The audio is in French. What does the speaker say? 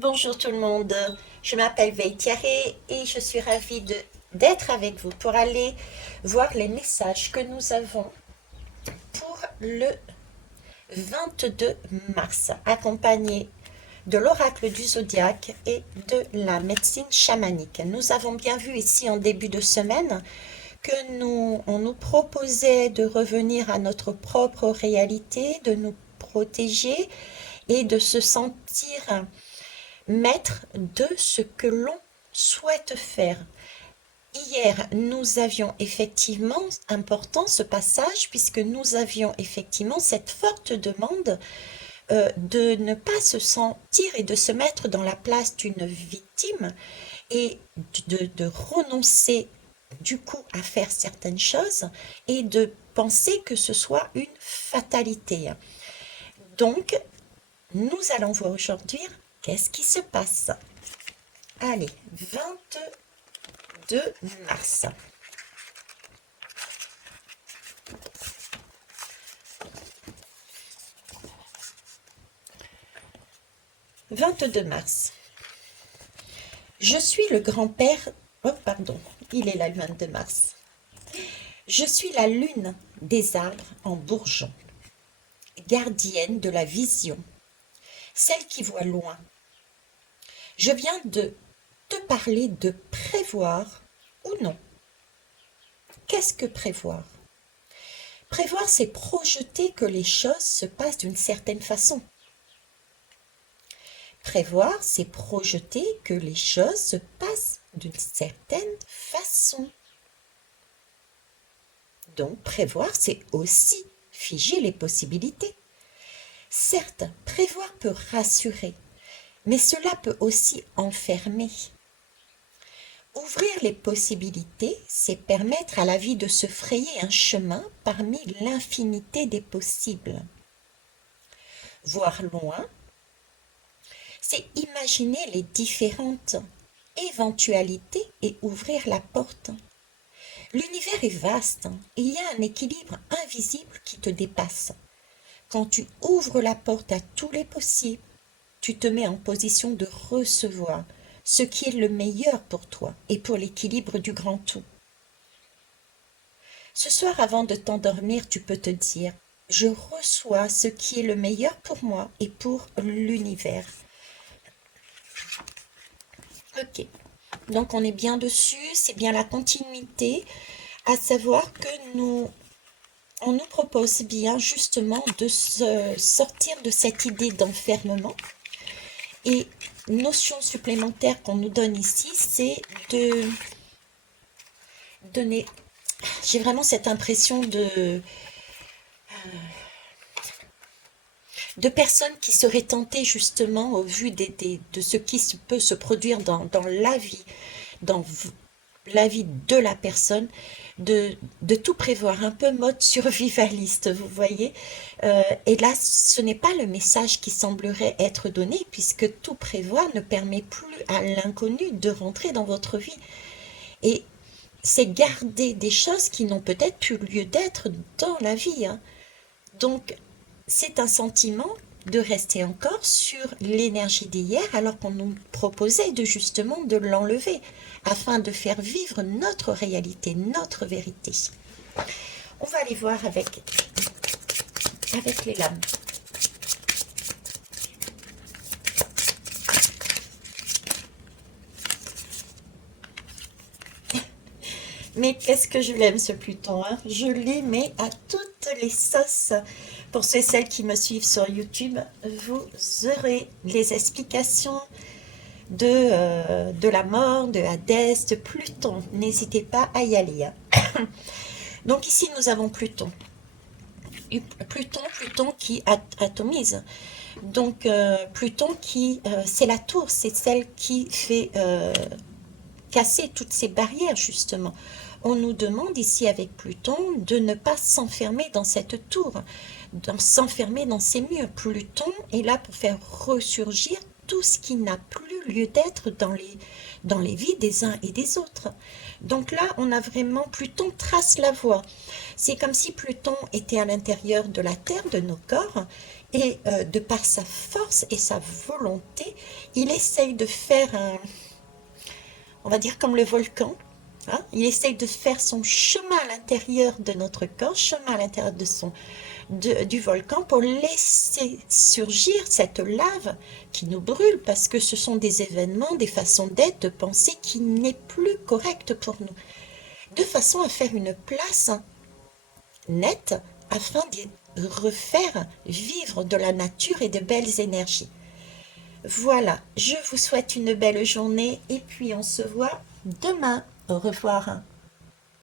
Bonjour tout le monde, je m'appelle Veitiare et je suis ravie d'être avec vous pour aller voir les messages que nous avons pour le 22 mars, accompagné de l'oracle du zodiaque et de la médecine chamanique. Nous avons bien vu ici en début de semaine que on nous proposait de revenir à notre propre réalité, de nous protéger et de se sentir maître de ce que l'on souhaite faire. Hier, nous avions effectivement important ce passage puisque nous avions effectivement cette forte demande de ne pas se sentir et de se mettre dans la place d'une victime et de renoncer du coup à faire certaines choses et de penser que ce soit une fatalité. Donc, nous allons voir aujourd'hui qu'est-ce qui se passe. Allez, 22 mars. 22 mars. Je suis le grand-père... Oh, pardon, il est là le 22 mars. Je suis la lune des arbres en bourgeon, gardienne de la vision, celle qui voit loin. Je viens de te parler de prévoir ou non. Qu'est-ce que prévoir? Prévoir, c'est projeter que les choses se passent d'une certaine façon. Prévoir, c'est projeter que les choses se passent d'une certaine façon. Donc, prévoir, c'est aussi figer les possibilités. Certes, prévoir peut rassurer, mais cela peut aussi enfermer. Ouvrir les possibilités, c'est permettre à la vie de se frayer un chemin parmi l'infinité des possibles. Voir loin, c'est imaginer les différentes éventualités et ouvrir la porte. L'univers est vaste et il y a un équilibre invisible qui te dépasse. Quand tu ouvres la porte à tous les possibles, tu te mets en position de recevoir ce qui est le meilleur pour toi et pour l'équilibre du grand tout. Ce soir, avant de t'endormir, tu peux te dire « Je reçois ce qui est le meilleur pour moi et pour l'univers. » Ok, donc on est bien dessus, c'est bien la continuité, à savoir que on nous propose bien justement de se sortir de cette idée d'enfermement. Et notion supplémentaire qu'on nous donne ici, c'est de donner, j'ai vraiment cette impression de personnes qui seraient tentées justement au vu de ce qui peut se produire dans dans la vie de la personne, de tout prévoir, un peu mode survivaliste, vous voyez. Et là, ce n'est pas le message qui semblerait être donné, puisque tout prévoir ne permet plus à l'inconnu de rentrer dans votre vie. Et c'est garder des choses qui n'ont peut-être plus lieu d'être dans la vie, hein. Donc, c'est un sentiment de rester encore sur l'énergie d'hier alors qu'on nous proposait de justement de l'enlever afin de faire vivre notre réalité, notre vérité. On va aller voir avec les lames. Mais qu'est-ce que je l'aime ce Pluton, hein? Je l'aimais à toutes les sauces. Pour ceux et celles qui me suivent sur YouTube, vous aurez les explications de la mort, de Hadès, de Pluton. N'hésitez pas à y aller, hein. Donc ici, nous avons Pluton. Pluton qui atomise. Donc Pluton qui, c'est la tour, c'est celle qui fait casser toutes ces barrières justement. On nous demande ici avec Pluton de ne pas s'enfermer dans cette tour, s'enfermer dans ces murs. Pluton est là pour faire ressurgir tout ce qui n'a plus lieu d'être dans les vies des uns et des autres. Donc là, on a vraiment, Pluton trace la voie. C'est comme si Pluton était à l'intérieur de la Terre, de nos corps, et de par sa force et sa volonté, il essaye de faire on va dire comme le volcan, hein, il essaye de faire son chemin à l'intérieur de notre corps, chemin à l'intérieur du volcan pour laisser surgir cette lave qui nous brûle parce que ce sont des événements, des façons d'être, de penser qui n'est plus correcte pour nous. De façon à faire une place nette afin de refaire vivre de la nature et de belles énergies. Voilà, je vous souhaite une belle journée et puis on se voit demain. Au revoir.